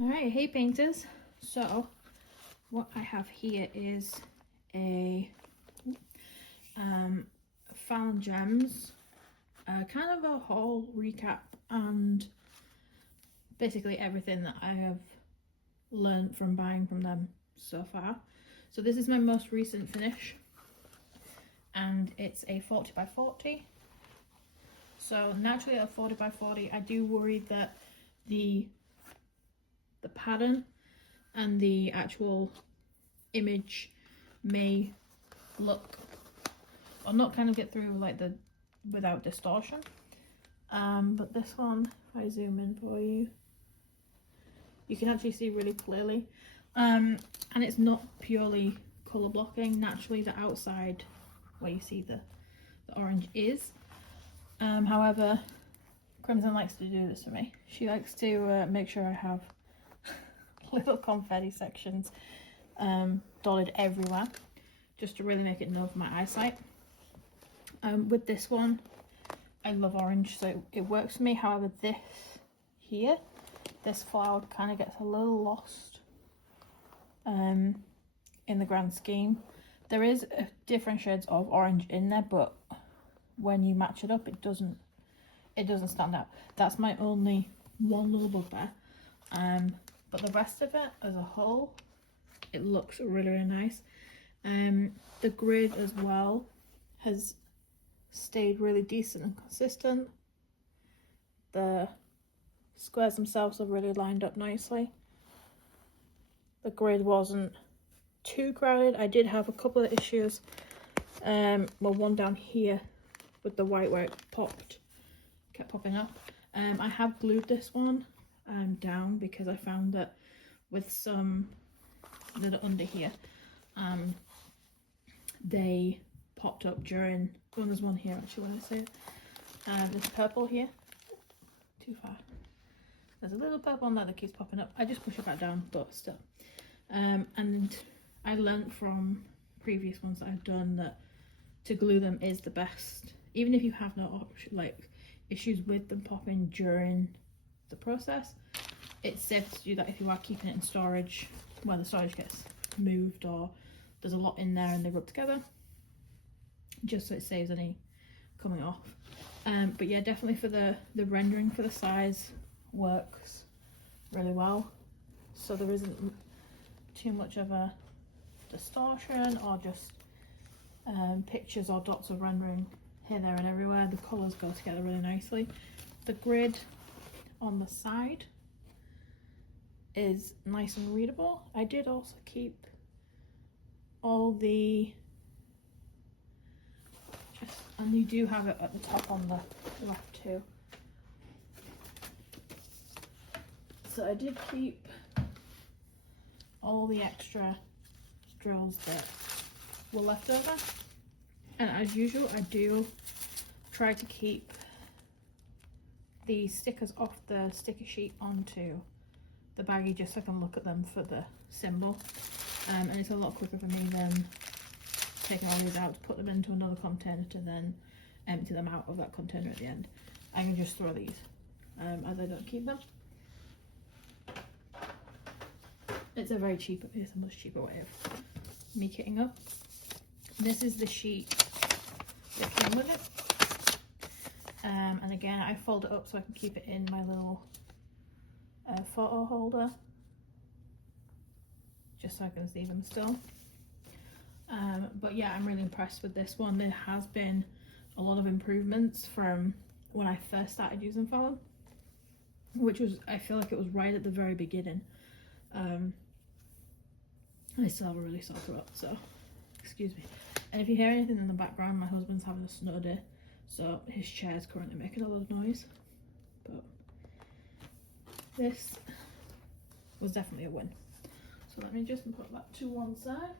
Alright, hey painters. So what I have here is a Fallon Gems, kind of a haul recap and basically everything that I have learned from buying from them so far. So this is my most recent finish and it's a 40 by 40. So naturally at 40 by 40 I do worry that the pattern and the actual image may look or not kind of get through like the without distortion, but this one, if I zoom in for you, you can actually see really clearly, and it's not purely color blocking. Naturally the outside where you see the orange is, however Crimson likes to do this for me. She likes to make sure I have little confetti sections dotted everywhere just to really make it known for my eyesight. With this one I love orange, so it works for me. However, this flower kind of gets a little lost in the grand scheme. There is different shades of orange in there, but when you match it up it doesn't stand out. That's my only one little bugbear. But the rest of it as a whole, it looks really, really nice. The grid as well has stayed really decent and consistent. The squares themselves are really lined up nicely. The grid wasn't too crowded. I did have a couple of issues. Well, one down here with the white where it kept popping up. I have glued this one down because I found that with some that are under here, they popped up during, well, there's one here actually when I say it, there's purple here, too far, there's a little purple on there that keeps popping up. I just push it back down, but still, and I learnt from previous ones that I've done that to glue them is the best, even if you have no option, like issues with them popping during the process. It's safe to do that if you are keeping it in storage where the storage gets moved or there's a lot in there and they rub together, just so it saves any coming off. But yeah, definitely for the rendering for the size works really well, so there isn't too much of a distortion or just pictures or dots of rendering here, there and everywhere. The colours go together really nicely. The grid on the side is nice and readable. I did also keep all the, and you do have it at the top on the left too. So I did keep all the extra drills that were left over, and as usual I do try to keep the stickers off the sticker sheet onto the baggie just so I can look at them for the symbol, and it's a lot quicker for me than taking all these out to put them into another container to then empty them out of that container at the end. I can just throw these as I don't keep them. It's a very cheap, it's a much cheaper way of me kitting up. This is the sheet that came with it, and again I fold it up so I can keep it in my little photo holder, just so I can see them still. But yeah, I'm really impressed with this one. There has been a lot of improvements from when I first started using Fallon, which was, I feel like it was right at the very beginning. I still have a really sore throat, so excuse me. And if you hear anything in the background, my husband's having a snow day, so his chair is currently making a lot of noise. But this was definitely a win. So let me just put that to one side.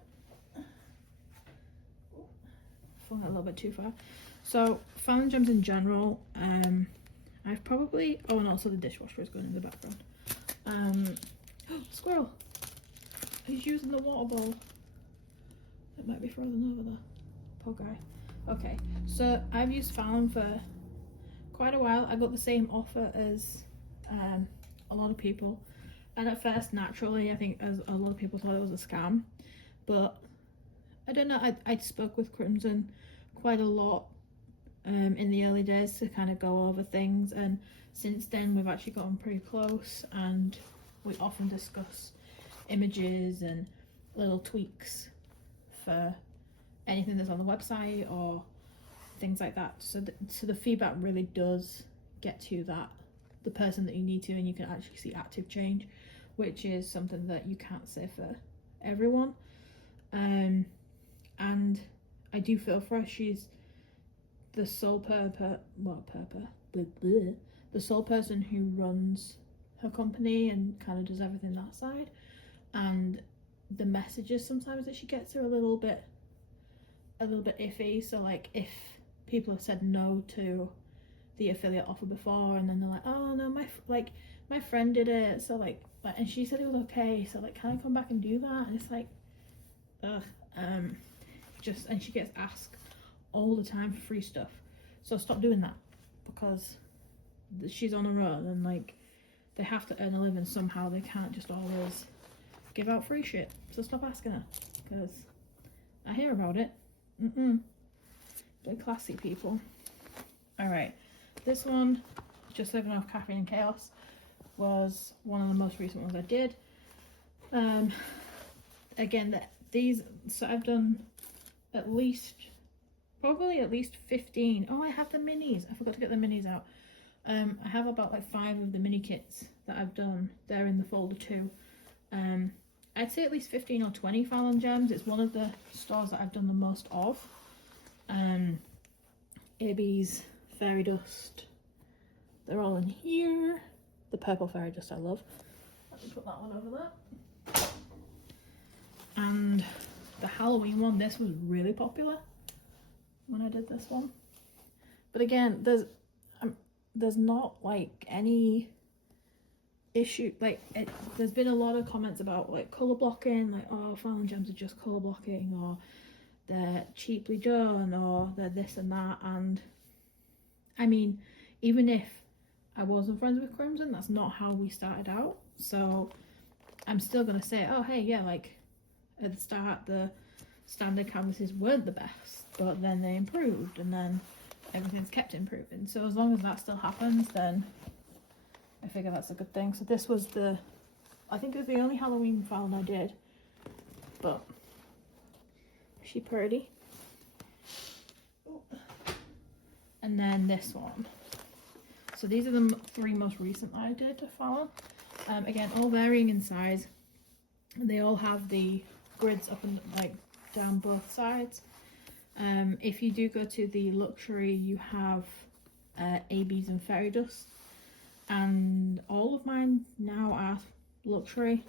Flung it a little bit too far. So Fallon Gems in general, I've probably, oh, and also the dishwasher is going in the background. Squirrel! He's using the water bowl. It might be frozen over there. Poor guy. Okay, so I've used Fallon for quite a while. I got the same offer as a lot of people, and at first, naturally, I think as a lot of people thought it was a scam, but I don't know. I spoke with Crimson quite a lot in the early days to kind of go over things, and since then we've actually gotten pretty close, and we often discuss images and little tweaks for anything that's on the website or things like that. So the feedback really does get to the person that you need to, and you can actually see active change, which is something that you can't say for everyone. And I do feel for her. She's the sole the sole person who runs her company and kind of does everything that side, and the messages sometimes that she gets are a little bit iffy. So like, if people have said no to the affiliate offer before, and then they're like, oh no, my friend did it, so like, and she said it was okay, so like, can I come back and do that? And it's like, ugh. And she gets asked all the time for free stuff, so stop doing that, because she's on her own, and like, they have to earn a living somehow. They can't just always give out free shit. So stop asking her, because I hear about it. They're classy people. All right, this one, just living off caffeine and chaos, was one of the most recent ones I did. Again, so I've done probably at least 15. Oh, I have the minis. I forgot to get the minis out. I have about like 5 of the mini kits that I've done. They're in the folder too. I'd say at least 15 or 20 Fallon Gems. It's one of the stores that I've done the most of. AB's Fairy Dust. They're all in here. The purple Fairy Dust I love. Let me put that one over there. And the Halloween one, this was really popular when I did this one. But again, there's not like any issue. Like, there's been a lot of comments about like color blocking, like, oh, Fallon Gems are just color blocking, or they're cheaply done, or they're this and that. And I mean, even if I wasn't friends with Crimson, that's not how we started out. So I'm still gonna say, oh hey, yeah, like at the start the standard canvases weren't the best, but then they improved, and then everything's kept improving. So as long as that still happens, then I figure that's a good thing. So this was I think it was the only Halloween Fallon I did, but she pretty. And then this one. So these are the 3 most recent that I did to Fallon. Again, all varying in size. They all have the grids up and like down both sides. If you do go to the luxury, you have ABs and Fairy Dust, and all of mine now are luxury.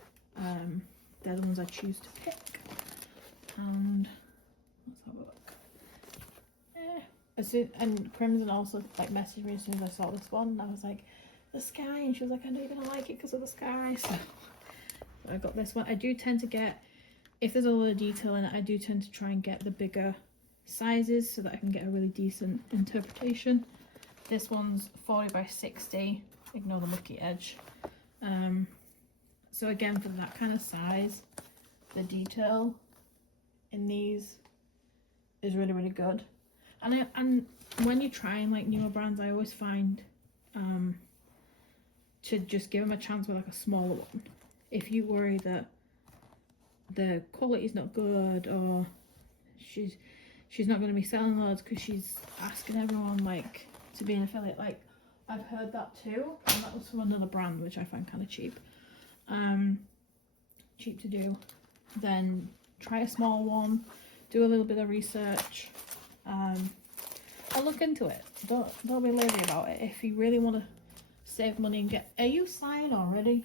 They're the ones I choose to pick. And let's have a look. And Crimson also like messaged me as soon as I saw this one, and I was like, the sky, and she was like, I know you're gonna like it because of the sky. So I got this one. I do tend to get, if there's a lot of detail in it, I do tend to try and get the bigger sizes so that I can get a really decent interpretation. This one's 40 by 60. Ignore the mucky edge. So again, for that kind of size, the detail in these is really, really good. And when you're trying like newer brands, I always find to just give them a chance with like a smaller one. If you worry that the quality is not good, or she's not going to be selling loads because she's asking everyone like to be an affiliate, like I've heard that too, and that was from another brand which I find kind of cheap to do. Then try a small one, do a little bit of research, and look into it. Don't be lazy about it. If you really want to save money and get, are you signed already?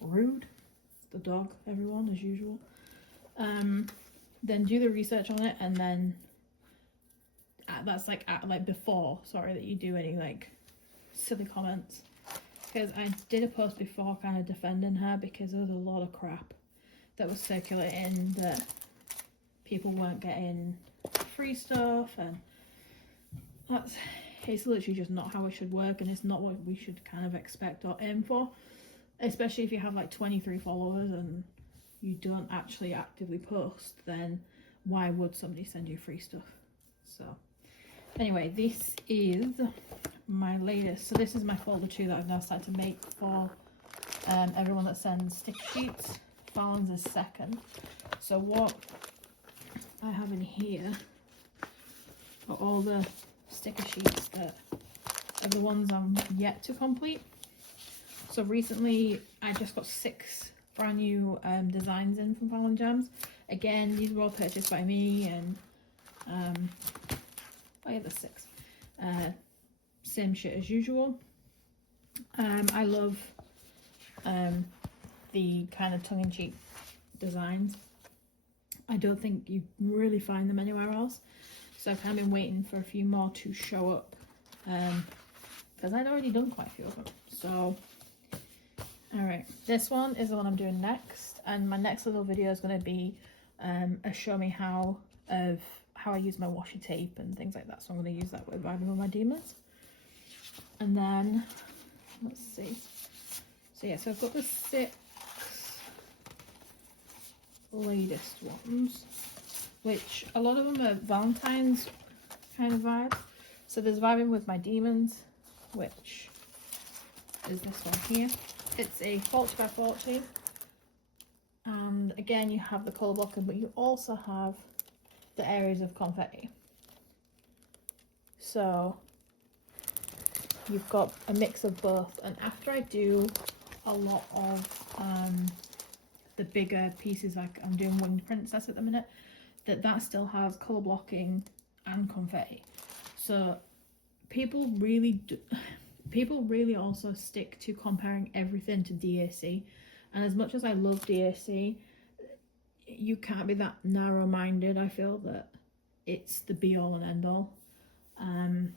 Rude. The dog, everyone, as usual. Then do the research on it, and then that's like before, sorry, that you do any like silly comments, because I did a post before kind of defending her because there was a lot of crap that was circulating that people weren't getting free stuff, and it's literally just not how it should work, and it's not what we should kind of expect or aim for, especially if you have like 23 followers and you don't actually actively post. Then why would somebody send you free stuff? So anyway, this is my latest. So this is my folder 2 that I've now started to make for everyone that sends sticker sheets. Fallon's is second. So what I have in here are all the sticker sheets that are the ones I'm yet to complete. So recently I just got 6 brand new designs in from Fallon Gems. Again, these were all purchased by me, and oh yeah, there's 6. Same shit as usual. I love the kind of tongue-in-cheek designs. I don't think you really find them anywhere else, so I've kind of been waiting for a few more to show up, because I'd already done quite a few of them. So alright, this one is the one I'm doing next, and my next little video is going to be a show me how of how I use my washi tape and things like that. So I'm going to use that with Vibing with My Demons. And then let's see. So yeah, so I've got the 6 latest ones, which a lot of them are Valentine's kind of vibe. So there's Vibing with My Demons, which is this one here. It's a 40 by 40, and again you have the colour blocking, but you also have the areas of confetti. So you've got a mix of both, and after I do a lot of the bigger pieces, like I'm doing Winged Princess at the minute, that still has colour blocking and confetti. So people really also stick to comparing everything to DAC, and as much as I love DAC, you can't be that narrow-minded. I feel that it's the be-all and end-all, and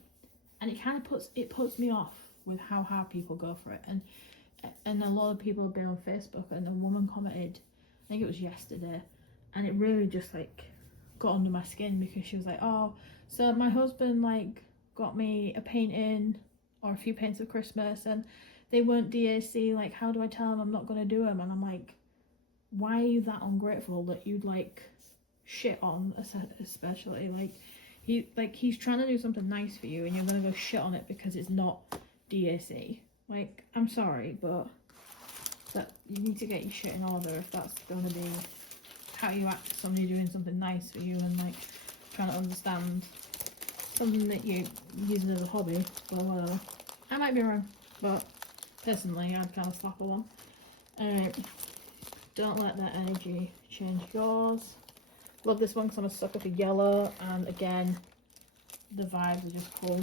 it kind of puts me off with how hard people go for it. And a lot of people have been on Facebook, and a woman commented, I think it was yesterday, and it really just like got under my skin, because she was like, oh, so my husband like got me a painting or a few paints of Christmas and they weren't DAC, like how do I tell him I'm not going to do them? And I'm like, why are you that ungrateful that you'd like shit on, especially like he's trying to do something nice for you and you're going to go shit on it because it's not DAC. Like, I'm sorry, but that you need to get your shit in order if that's going to be how you act to somebody doing something nice for you, and like trying to understand something that you're using as a hobby. But whatever. I might be wrong, but personally I'd kind of slap along. Don't let that energy change yours. Love this one because I'm a sucker for yellow, and again the vibes are just cool.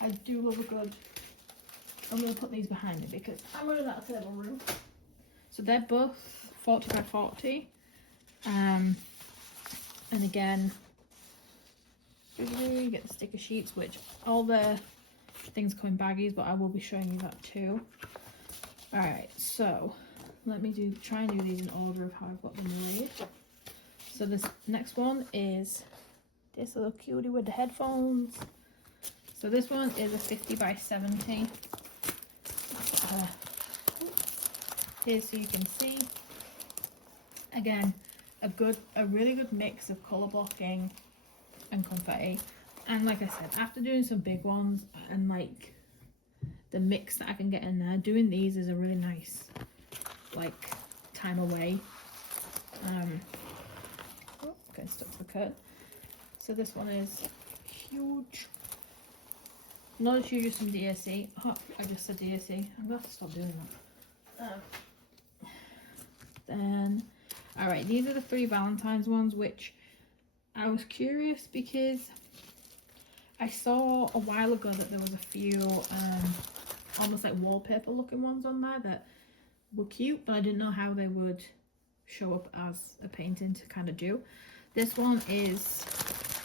I do love a good, I'm going to put these behind me because I'm running out of table room. So they're both 40 by 40, and again you get the sticker sheets, which all the things come in baggies, but I will be showing you that too. Alright, so let me try and do these in order of how I've got them laid. So this next one is this little cutie with the headphones. So this one is a 50 by 70. Here so you can see. Again, a really good mix of colour blocking and confetti. And like I said, after doing some big ones and like the mix that I can get in there, doing these is a really nice like time away. Getting stuck to the curtain. So this one is huge. Not as huge as some DSC. Oh, I just said DSC. I'm gonna have to stop doing that. Then, alright, these are the 3 Valentine's ones, which I was curious because I saw a while ago that there was a few almost like wallpaper looking ones on there that were cute, but I didn't know how they would show up as a painting to kind of do. This one is,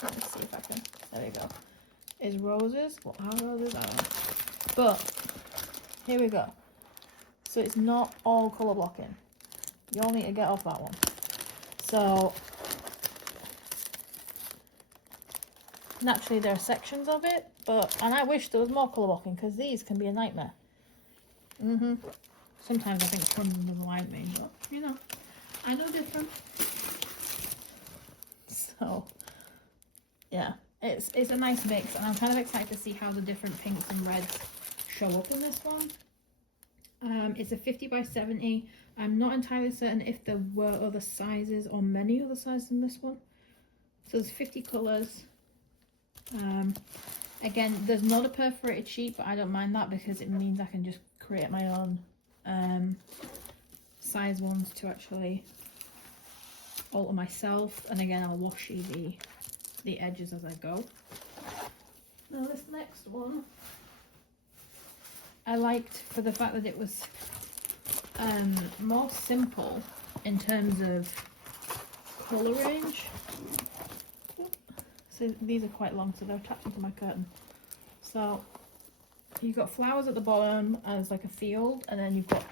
let me see if I can, there we go, is roses. What are roses? I don't know. But here we go. So it's not all colour blocking. You'll need to get off that one. So naturally there are sections of it, and I wish there was more colour blocking, because these can be a nightmare. Sometimes I think some of them like me, but you know, I know different. So yeah, it's a nice mix, and I'm kind of excited to see how the different pinks and reds show up in this one. It's a 50 by 70. I'm not entirely certain if there were other sizes or many other sizes in this one. So there's 50 colours. Again, there's not a perforated sheet, but I don't mind that because it means I can just create my own size ones to actually alter myself. And again, I'll washi the edges as I go. Now this next one I liked for the fact that it was more simple in terms of colour range. So these are quite long, so they're attached into my curtain. So you've got flowers at the bottom as like a field, and then you've got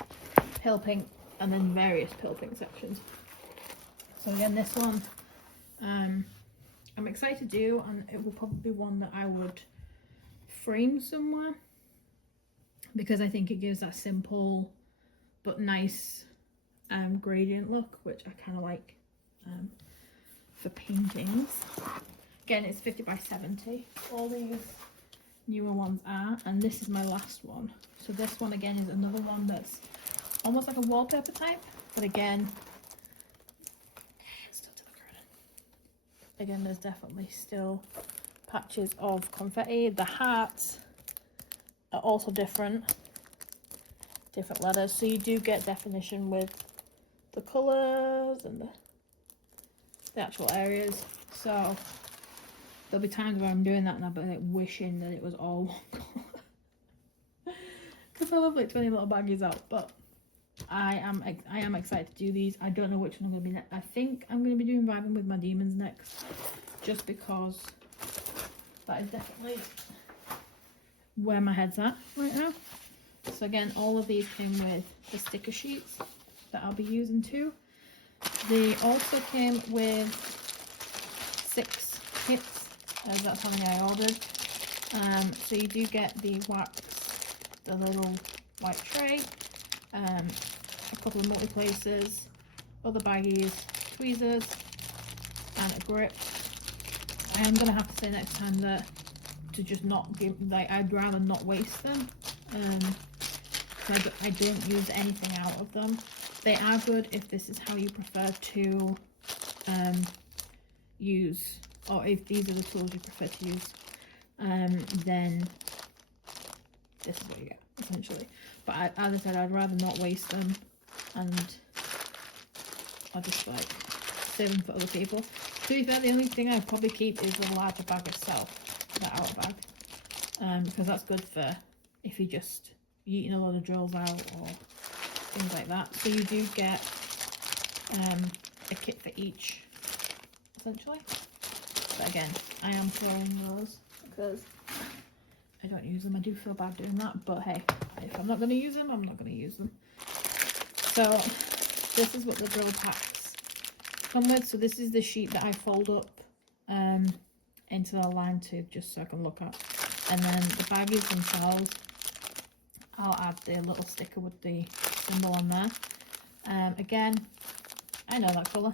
pale pink and then various pale pink sections. So again, this one I'm excited to do, and it will probably be one that I would frame somewhere, because I think it gives that simple but nice gradient look, which I kind of like for paintings. Again, it's 50 by 70. All these newer ones are, and this is my last one. So this one again is another one that's almost like a wallpaper type, but again, still to the curtain. Again, there's definitely still patches of confetti. The hearts are also different letters, so you do get definition with the colours and the actual areas. So there'll be times where I'm doing that and I'll be like wishing that it was all one colour, because I love like 20 little baggies out. But I am excited to do these. I don't know which one I'm going to be next. I think I'm going to be doing Vibing with My Demons next, just because that is definitely where my head's at right now. So again, all of these came with the sticker sheets that I'll be using too. They also came with 6 kits, as that's how many I ordered. So you do get the wax, the little white tray, a couple of multi-places, other baggies, tweezers, and a grip. I am gonna have to say next time that to just not give, like, I'd rather not waste them. So I don't use anything out of them. They are good if this is how you prefer to use, or if these are the tools you prefer to use, then this is what you get essentially. But as I said, I'd rather not waste them, and I'll just like save them for other people. To be fair, the only thing I'd probably keep is the larger bag itself, the outer bag, because that's good for if you just eating a lot of drills out or things like that. So you do get a kit for each essentially. But again, I am throwing those because I don't use them. I do feel bad doing that, but hey, if I'm not going to use them, I'm not going to use them. So this is what the drill packs come with. So this is the sheet that I fold up into the line tube just so I can look at. And then the baggies themselves, I'll add the little sticker with the symbol on there. Again, I know that colour.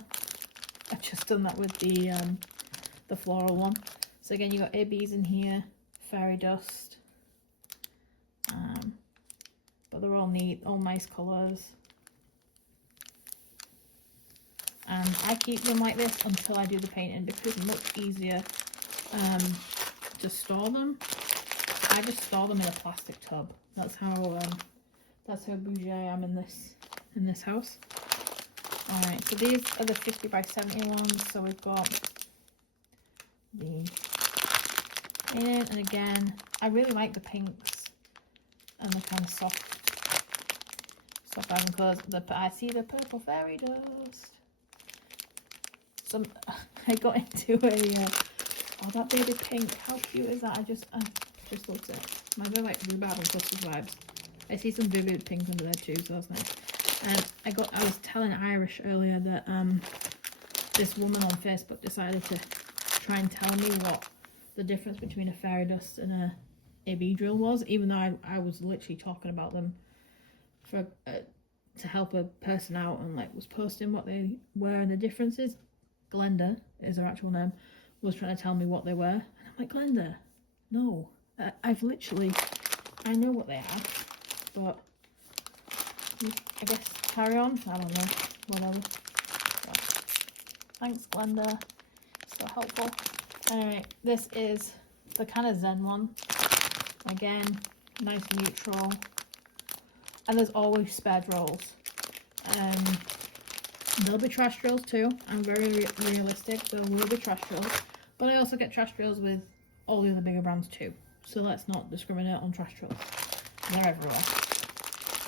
I've just done that with the floral one. So again, you got ABs in here, fairy dust, but they're all neat, all nice colours. And I keep them like this until I do the painting because it's much easier to store them. I just store them in a plastic tub. That's how bougie I am in this house. Alright, so these are the 50 by 70 ones. So we've got the painting, and again, I really like the pinks and the kind of soft iron colours. I see the purple fairy dust. I got into a oh, that baby pink, how cute is that? I just looked at it. Might be like rhubarb and clusters vibes. I see some vivid pinks under there too, so that's nice. And I was telling Irish earlier that this woman on Facebook decided to try and tell me what the difference between a fairy dust and a AB drill was, even though I was literally talking about them for to help a person out and like was posting what they were and the differences. Glenda is her actual name, was trying to tell me what they were, and I'm like, Glenda, no, I know what they are, but I guess carry on. I don't know, whatever. So, thanks, Glenda, so helpful. Anyway, this is the kind of Zen one. Again, nice neutral, and there's always spare drills. There'll be trash drills too. I'm very realistic. There will be trash drills, but I also get trash drills with all the other bigger brands too. So let's not discriminate on trash drills. They're everywhere.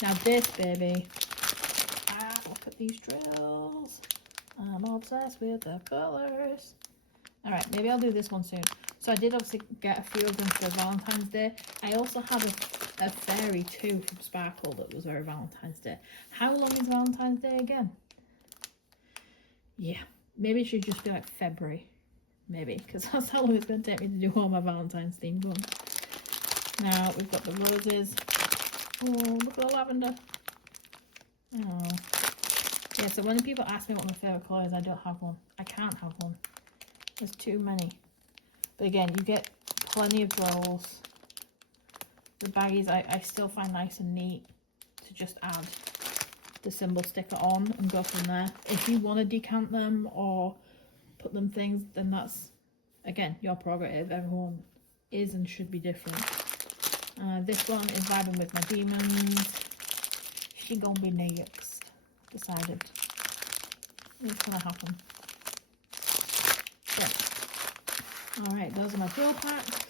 Now this baby, look at these drills. I'm obsessed with the colours. All right, maybe I'll do this one soon. So I did obviously get a few of them for Valentine's Day. I also have a fairy too from Sparkle that was very Valentine's Day. How long is Valentine's Day again? Yeah, maybe it should just be like February. Maybe, because that's how long it's going to take me to do all my Valentine's themed ones. Now we've got the roses. Oh, look at the lavender. Oh. Yeah, so when people ask me what my favourite colour is, I don't have one. I can't have one. There's too many. But again, you get plenty of drills. The baggies I still find nice and neat to just add the symbol sticker on and go from there. If you want to decant them or put them things, then that's, again, your prerogative. Everyone is and should be different. This one is vibing with my demons. She gonna be next. Decided. It's gonna happen. So, alright, those are my drill packs.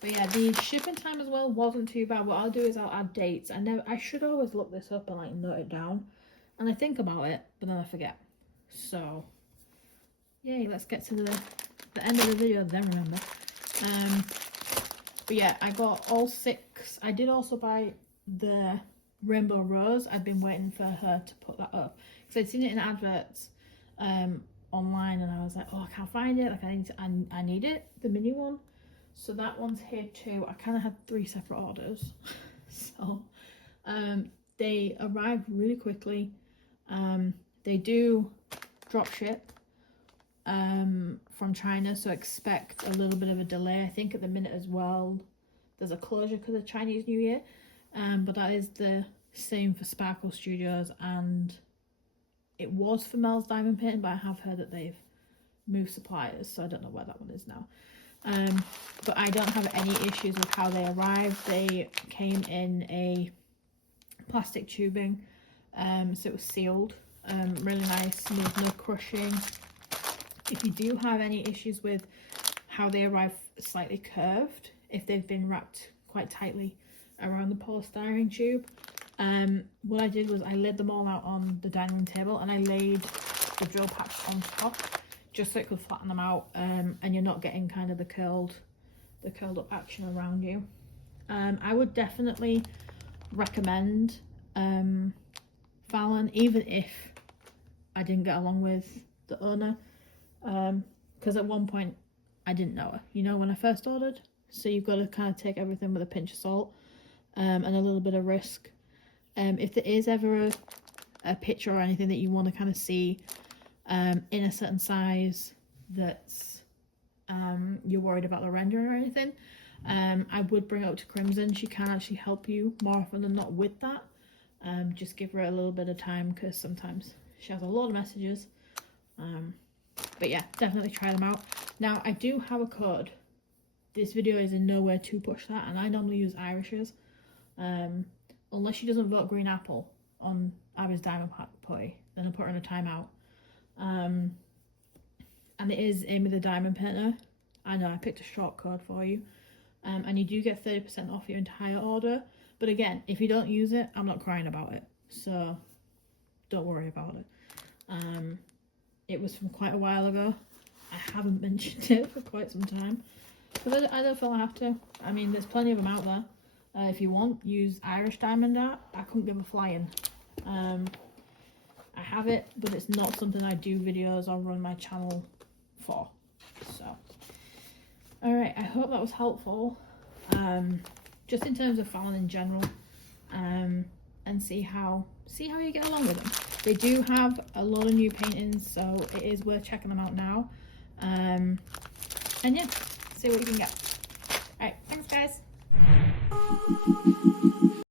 But yeah, the shipping time as well wasn't too bad. What I'll do is I'll add dates. I should always look this up and like note it down. And I think about it, but then I forget. So, yay, let's get to the end of the video then, remember. But yeah, I got all 6. I did also buy the Rainbow Rose. I've been waiting for her to put that up. Because I'd seen it in adverts online and I was like, oh, I can't find it. Like I need it, the mini one. So that one's here too. I kind of had 3 separate orders. So they arrived really quickly. They do drop ship from China, so expect a little bit of a delay. I think at the minute as well there's a closure because of Chinese New Year, but that is the same for Sparkle Studios, and it was for Mel's Diamond Painting, but I have heard that they've moved suppliers, so I don't know where that one is now. But I don't have any issues with how they arrived. They came in a plastic tubing, so it was sealed, really nice, smooth, no crushing. If you do have any issues with how they arrive slightly curved, if they've been wrapped quite tightly around the polystyrene tube, what I did was I laid them all out on the dining room table and I laid the drill packs on top just so it could flatten them out, and you're not getting kind of the curled up action around you. I would definitely recommend Fallon, even if I didn't get along with the owner, because at one point I didn't know her, you know, when I first ordered. So you've got to kind of take everything with a pinch of salt, and a little bit of risk. If there is ever a picture or anything that you want to kind of see in a certain size that's you're worried about the rendering or anything, I would bring it up to Crimson. She can actually help you more often than not with that. Just give her a little bit of time because sometimes she has a lot of messages. But yeah, definitely try them out. Now I do have a code. This video is in no way to push that, and I normally use Irish's, unless she doesn't vote green apple on Abby's Diamond Party, then I'll put her in a timeout. And it is Amy the Diamond Painter. I know I picked a short code for you, and you do get 30% off your entire order. But again, if you don't use it, I'm not crying about it, so don't worry about it. It was from quite a while ago. I haven't mentioned it for quite some time because I don't feel I have to. I mean, there's plenty of them out there. If you want, use Irish Diamond Art. I couldn't give a flying. I have it, but it's not something I do videos or run my channel for. So hope that was helpful, just in terms of Fallon in general, and see how you get along with them. They do have a lot of new paintings, so it is worth checking them out now. And yeah, see what you can get. Alright, thanks guys.